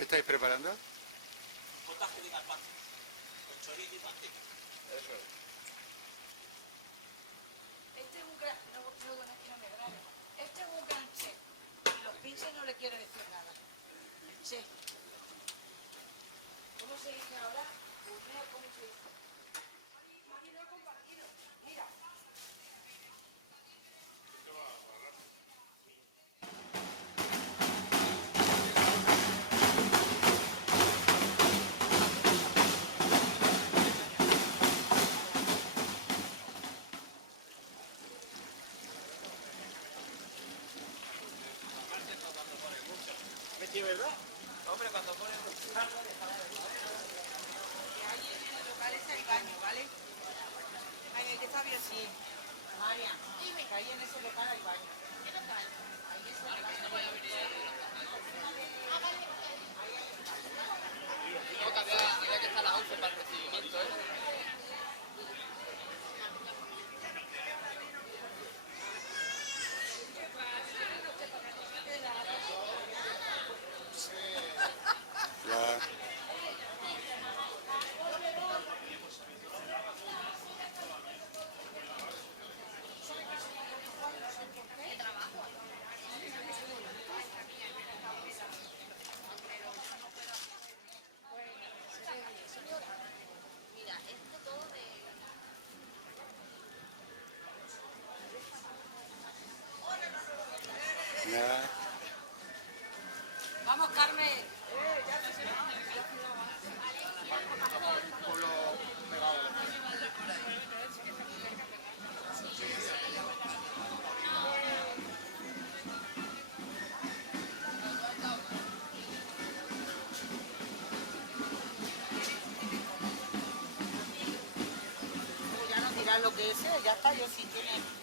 ¿Qué estáis preparando? Potaje de garbanzo, con chorizo y manteca. Eso es. Este es un gran... No, no me grabe. Este es un gran chef. Y los pinches no le quiero decir nada. El chef. ¿Cómo se dice ahora? ¿Cómo se dice? Marido compartido. Mira. ¿Metí, verdad? Hombre, cuando ponen mucho. Que ahí en el local está el baño, ¿vale? Ay, el que está bien, sí. María, que ahí en ese local hay baño. ¿Qué local? Ahí en ese local. No voy a venir. No, que había que estar a las 11 para el recibimiento, ¿eh? Ya. Mira, esto todo de... Ya. Vamos, Carmen. Ya no dirás lo que es, ya está, yo sí tiene.